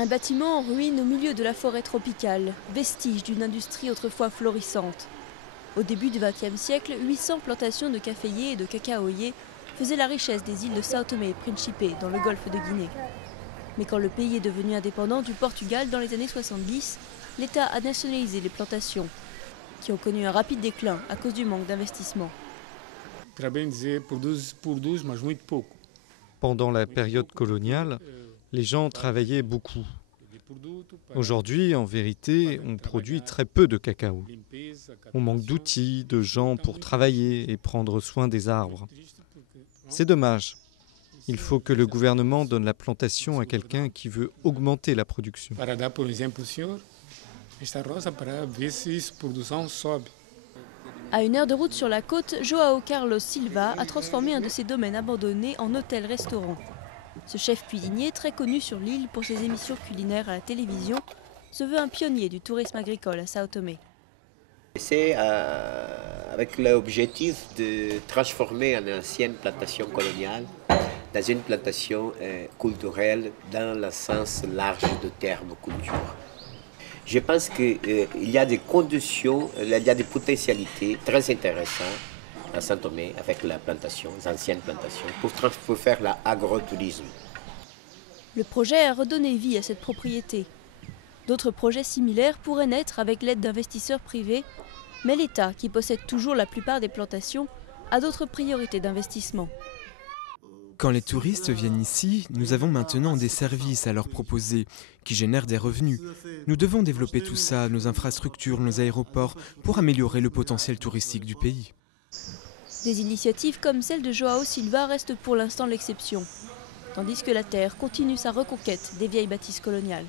Un bâtiment en ruine au milieu de la forêt tropicale, vestige d'une industrie autrefois florissante. Au début du XXe siècle, 800 plantations de caféiers et de cacaoyers faisaient la richesse des îles de São Tomé et Principe dans le golfe de Guinée. Mais quand le pays est devenu indépendant du Portugal dans les années 70, l'État a nationalisé les plantations, qui ont connu un rapide déclin à cause du manque d'investissement. Pendant la période coloniale, les gens travaillaient beaucoup. Aujourd'hui, en vérité, on produit très peu de cacao. On manque d'outils, de gens pour travailler et prendre soin des arbres. C'est dommage. Il faut que le gouvernement donne la plantation à quelqu'un qui veut augmenter la production. À 1 heure de route sur la côte, João Carlos Silva a transformé un de ses domaines abandonnés en hôtel-restaurant. Ce chef cuisinier, très connu sur l'île pour ses émissions culinaires à la télévision, se veut un pionnier du tourisme agricole à São Tomé. C'est avec l'objectif de transformer une ancienne plantation coloniale dans une plantation culturelle dans le sens large du terme culture. Je pense qu'il y a des conditions, il y a des potentialités très intéressantes à São Tomé avec la plantation, les anciennes plantations, pour faire l'agrotourisme. Le projet a redonné vie à cette propriété. D'autres projets similaires pourraient naître avec l'aide d'investisseurs privés, mais l'État, qui possède toujours la plupart des plantations, a d'autres priorités d'investissement. Quand les touristes viennent ici, nous avons maintenant des services à leur proposer qui génèrent des revenus. Nous devons développer tout ça, nos infrastructures, nos aéroports, pour améliorer le potentiel touristique du pays. Des initiatives comme celle de João Silva restent pour l'instant l'exception, tandis que la terre continue sa reconquête des vieilles bâtisses coloniales.